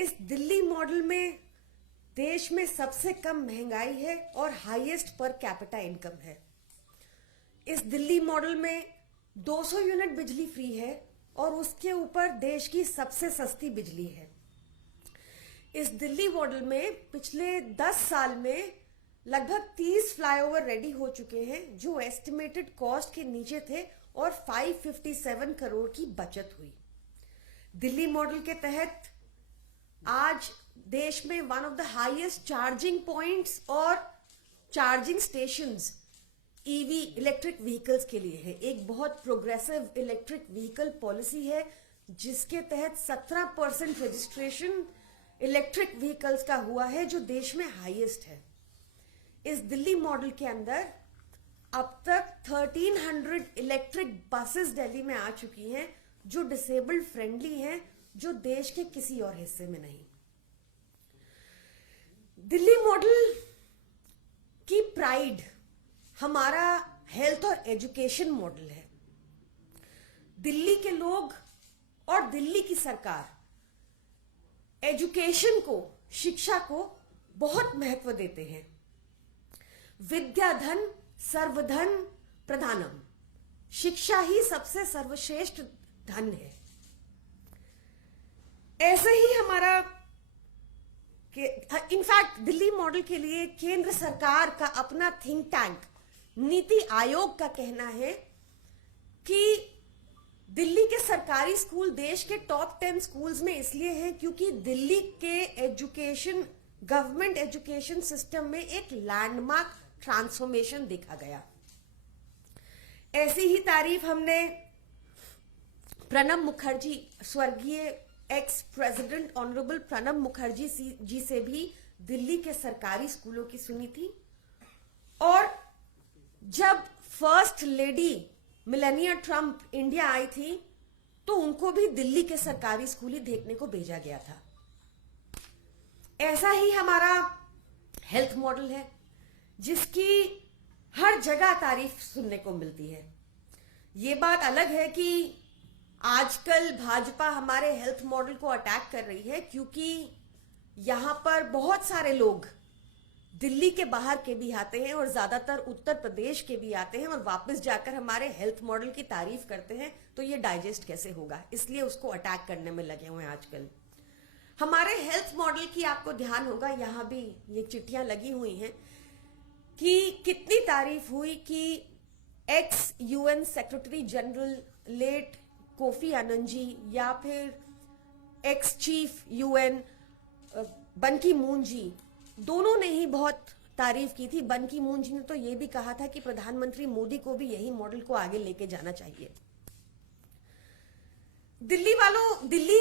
इस दिल्ली मॉडल में देश में सबसे कम महंगाई है और हाईएस्ट पर कैपिटा इनकम है। इस दिल्ली मॉडल में 200 यूनिट बिजली फ्री है और उसके ऊपर देश की सबसे सस्ती बिजली है। इस दिल्ली मॉडल में पिछले 10 साल में लगभग 30 फ्लाईओवर रेडी हो चुके हैं जो एस्टिमेटेड कॉस्ट के नीचे थे और 557 करोड़ की बचत हुई। दिल्ली मॉडल के तहत आज देश में one of the highest charging points और charging stations EV electric vehicles के लिए है। एक बहुत प्रोग्रेसिव इलेक्ट्रिक व्हीकल पॉलिसी है जिसके तहत 17% रजिस्ट्रेशन इलेक्ट्रिक व्हीकल्स का हुआ है जो देश में हाईएस्ट है। इस दिल्ली मॉडल के अंदर अब तक 1300 इलेक्ट्रिक बसेस दिल्ली में आ चुकी हैं जो डिसेबल्ड फ्रेंडली हैं, जो देश के किसी और हिस्से में नहीं। दिल्ली मॉडल की प्राइड हमारा हेल्थ और एजुकेशन मॉडल है। दिल्ली के लोग और दिल्ली की सरकार एजुकेशन को, शिक्षा को बहुत महत्व देते हैं। विद्याधन सर्वधन प्रधानम, शिक्षा ही सबसे सर्वश्रेष्ठ धन है। ऐसे ही हमारा इनफैक्ट दिल्ली मॉडल के लिए केंद्र सरकार का अपना थिंक टैंक नीति आयोग का कहना है कि दिल्ली के सरकारी स्कूल देश के टॉप 10 स्कूल्स में इसलिए हैं क्योंकि दिल्ली के एजुकेशन, गवर्नमेंट एजुकेशन सिस्टम में एक लैंडमार्क ट्रांसफॉर्मेशन देखा गया। ऐसी ही तारीफ हमने प्रणब मुखर्जी, स्वर्गीय ex president honourable Pranab Mukherjee ji से भी दिल्ली के सरकारी स्कूलों की सुनी थी। और जब first lady Melania Trump India I थी तो उनको भी दिल्ली के सरकारी स्कूल ही देखने को भेजा गया था। ऐसा ही हमारा हेल्थ मॉडल है जिसकी हर जगह तारीफ सुनने को मिलती है। ये बात अलग है कि आजकल भाजपा हमारे हेल्थ मॉडल को अटैक कर रही है क्योंकि यहां पर बहुत सारे लोग दिल्ली के बाहर के भी आते हैं और ज्यादातर उत्तर प्रदेश के भी आते हैं और वापस जाकर हमारे हेल्थ मॉडल की तारीफ करते हैं। तो ये डाइजेस्ट कैसे होगा, इसलिए उसको अटैक करने में लगे हुए हैं आजकल। हमारे हेल्थ मॉडल की आपको ध्यान होगा, यहां भी ये चिट्ठियां लगी हुई हैं कि कितनी तारीफ हुई कि ex UN secretary general late Kofi Annan ji या फिर एक्स चीफ यूएन बन की मून जी, दोनों ने ही बहुत तारीफ की थी। बन की मून जी ने तो यह भी कहा था कि प्रधानमंत्री मोदी को भी यही मॉडल को आगे लेके जाना चाहिए। दिल्ली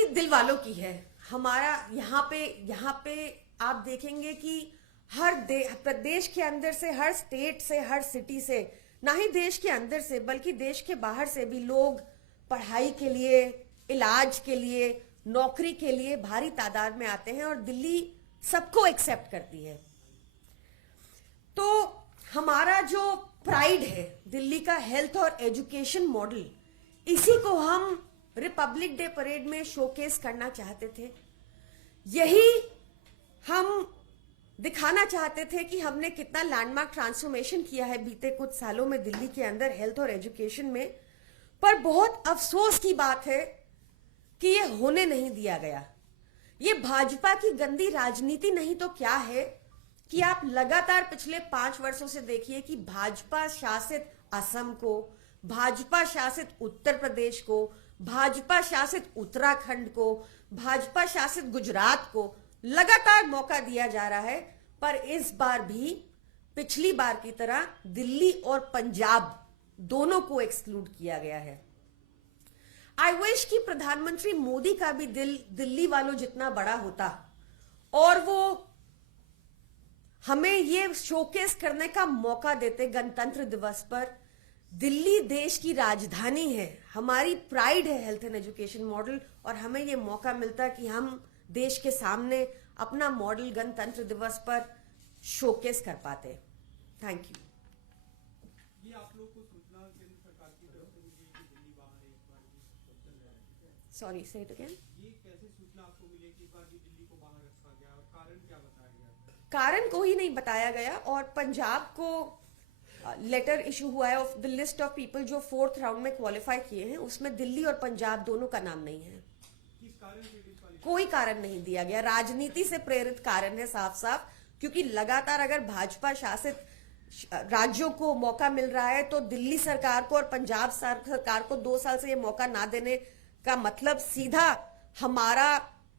दिल वालों की है। हमारा यहाँ पे आप देखेंगे कि हर प्रदेश के अंदर से, हर स्टेट से, हर सिटी से, ना ही देश के अंदर से बल्कि देश के बाहर से भी लोग पढ़ाई के लिए, इलाज के लिए, नौकरी के लिए भारी तादाद में आते हैं और दिल्ली सबको एक्सेप्ट करती है। तो हमारा जो प्राइड है दिल्ली का हेल्थ और एजुकेशन मॉडल, इसी को हम रिपब्लिक डे परेड में शोकेस करना चाहते थे। यही हम दिखाना चाहते थे कि हमने कितना लैंडमार्क ट्रांसफॉर्मेशन किया है बीते कुछ सालों में दिल्ली के अंदर हेल्थ और एजुकेशन में। पर बहुत अफसोस की बात है कि यह होने नहीं दिया गया। ये भाजपा की गंदी राजनीति नहीं तो क्या है कि आप लगातार पिछले 5 वर्षों से देखिए कि भाजपा शासित असम को, भाजपा शासित उत्तर प्रदेश को, भाजपा शासित उत्तराखंड को, भाजपा शासित गुजरात को लगातार मौका दिया जा रहा है। पर इस बार भी पिछली बार की तरह दिल्ली और पंजाब दोनों को एक्सक्लूड किया गया है। आई विश कि प्रधानमंत्री मोदी का भी दिल दिल्ली वालों जितना बड़ा होता और वो हमें ये शोकेस करने का मौका देते गणतंत्र दिवस पर। दिल्ली देश की राजधानी है, हमारी प्राइड है हेल्थ एंड एजुकेशन मॉडल, और हमें ये मौका मिलता कि हम देश के सामने अपना मॉडल गणतंत्र दिवस पर शोकेस कर पाते। Thank you. ये आप लोग को सूचना केंद्र सरकार की तरफ से मिली कि दिल्ली बाहर एक बार चल रहा है, सॉरी, से इट अगेन। ये कैसे सूचना आपको मिली कि इस बार भी दिल्ली को बाहर रखा गया और कारण क्या बताया गया? कारण कोई नहीं बताया गया और पंजाब को लेटर इशू हुआ है of the list of people जो 4th राउंड में क्वालिफाई किए हैं, उसमें दिल्ली और पंजाब दोनों का नाम नहीं है। किस कारण से डिस्क्वालीफाई? कोई कारण नहीं दिया गया, राजनीति से प्रेरित कारण है साफ साफ, क्योंकि लगातार अगर भाजपा शासित राज्यों को मौका मिल रहा है तो दिल्ली सरकार को और पंजाब सरकार को 2 साल से ये मौका ना देने का मतलब सीधा हमारा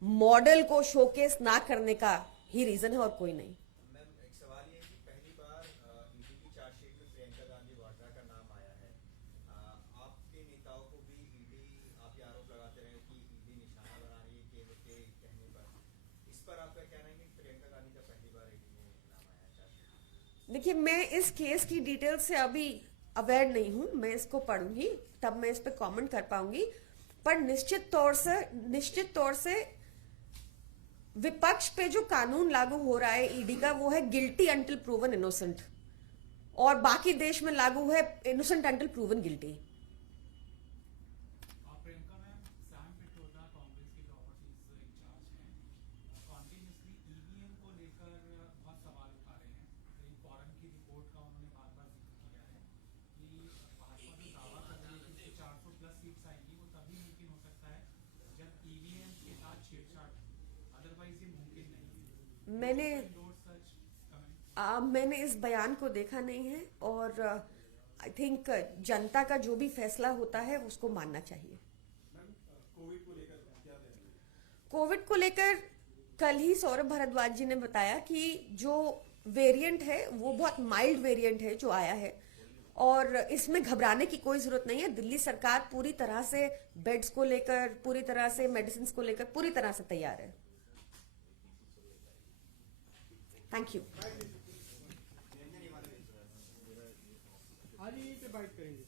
मॉडल को शोकेस ना करने का ही रीजन है और कोई नहीं। मैम, एक सवाल ये है कि पहली बार ईडी की चार्जशीट में प्रियंका गांधी वाड्रा का नाम आया है। आपके नेताओं को भी ईडी, आप ये आरोप लगाते रहे कि ईडी निशाना बना रही है केंद्र के कहने पर। इस पर आपका कहना है कि प्रियंका गांधी का पहली बार ईडी में नाम आया है चार्जशीट? देखिए, मैं इस केस की डिटेल से अभी अवेयर नहीं हूं, मैं इसको पढ़ूंगी तब मैं इस पे कमेंट कर पाऊंगी। पर निश्चित तौर से विपक्ष पे जो कानून लागू हो रहा है ईडी का, वो है गिल्टी अंटिल प्रूवन इनोसेंट, और बाकी देश में लागू है innocent until proven guilty. Priyanka ma'am, Sam Pitroda Congress के प्रॉपर्टीज इंचार्ज हैं, कॉन्टिन्यूसली ईवीएम को लेकर बहुत सवाल उठा रहे हैं। एक फॉरम की रिपोर्ट का उन्होंने बार बार जिक्र किया है कि भाजपा जो दावा कर रही है कि 400 प्लस सीट्स आएंगी, वो तभी मुमकिन हो सकता है जब ईवीएम के साथ छेड़छाड़, अदरवाइज ये मुमकिन नहीं है। मैंने Endorse such comment? मैंने इस बयान को देखा नहीं है और आई थिंक जनता का जो भी फैसला होता है उसको मानना चाहिए। कोविड को लेकर क्या देंगे? कोविड को लेकर कल ही सौरभ भारद्वाज जी ने बताया कि जो वेरिएंट है वो बहुत माइल्ड वेरिएंट है जो आया है और इसमें घबराने की कोई जरूरत नहीं है। दिल्ली सरकार पूरी तरह से बेड्स को लेकर, पूरी तरह से मेडिसिन को लेकर पूरी तरह से तैयार है। Thank you. आज यहीं पे बाइट करेंगे।